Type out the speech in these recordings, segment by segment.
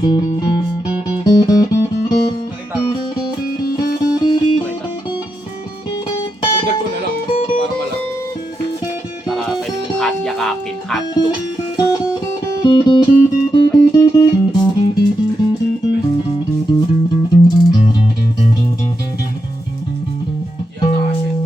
Nakita ko. Nakita. Dagdag ko na lang para malaki. Para pwede mong hot yakapin, hot dog. Yan sa akin.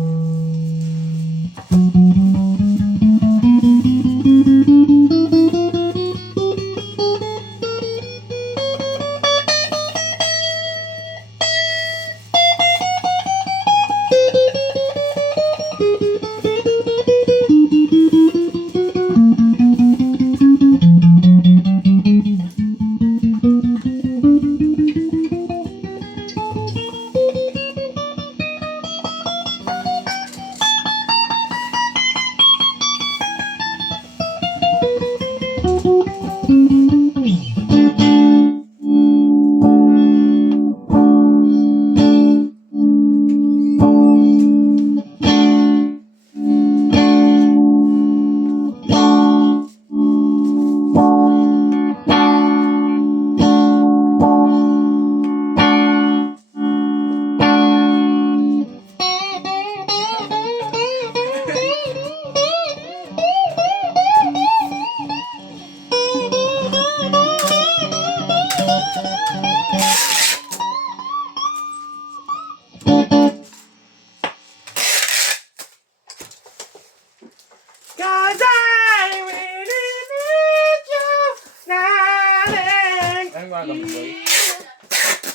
Cause I really need you, darling. Anong gagamit boy?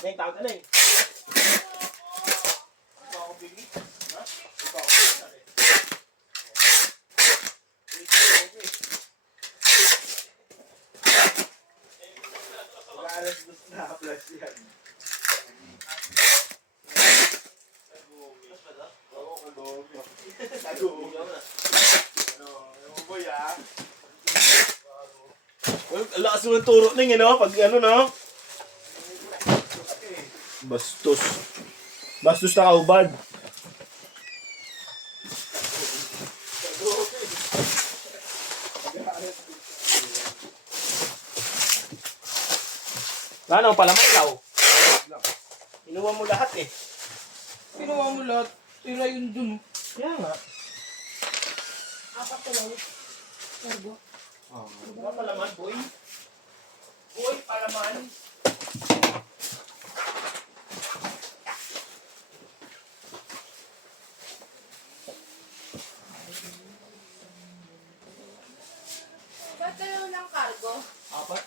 Neng, tawag ka, Neng. Well, lakas mo ng turo Neng, no? Pag ano, no? Bastos. Bastos na kaubad. Ano, palamang ilaw? Inuwa mo lahat eh. Ginawa mo lahat. Tira yun dun. Kaya nga. Apat na lang. Turbo. Ano palaman, boy? Boy, palaman. Ba't kayo ng cargo? Apat.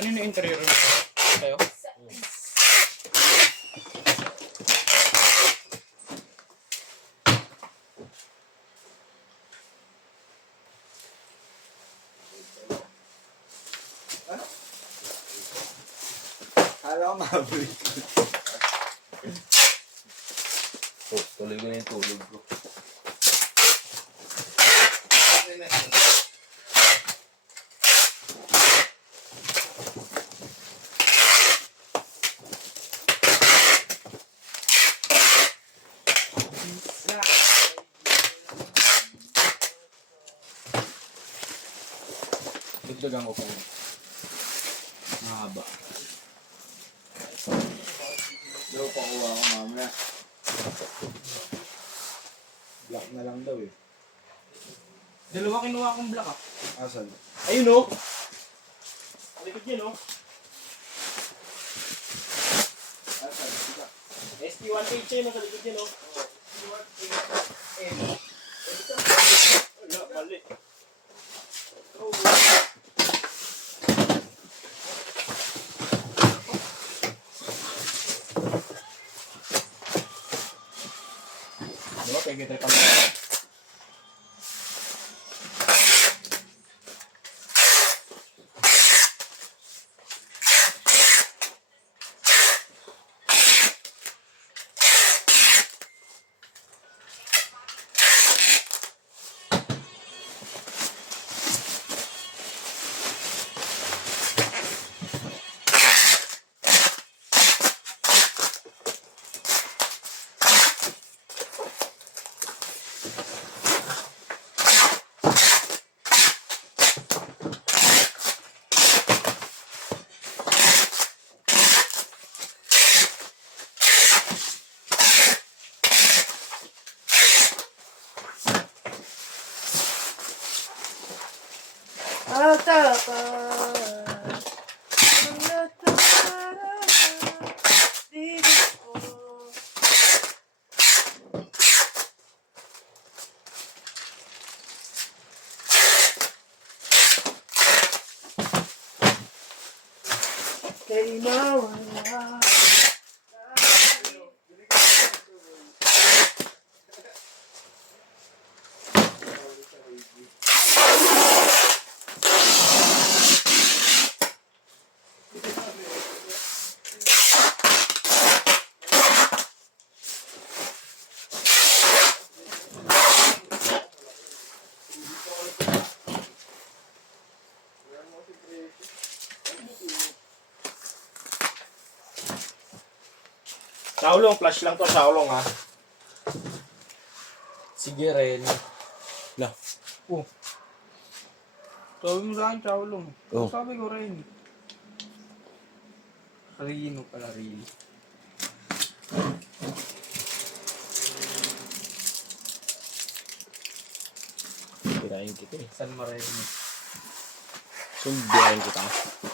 Ano yung interior tayo? Kala ko mabalik. Oh, tuloy ko na yung tulog ko. Dagdagan ko pa yun. Mahaba. Daw pakuha ko mamaya. Black na lang daw eh. Dalawa kinuha kong black ah. Asan? Ayun oh. Ang likod niya no. Asan? Diba? ST1H yun sa likod niya no. ST1H. Wala, mali. Sige, tayo pang kay mawala. Saulong, flash lang to, Saulong ha. Sige rin. Lah. Oh. Sabi mo sa akin, Saulong. Oh. Sabi ko rin. Rino pala, Rino. Pirahin kita eh. San Marino. Sumbiyahin kita.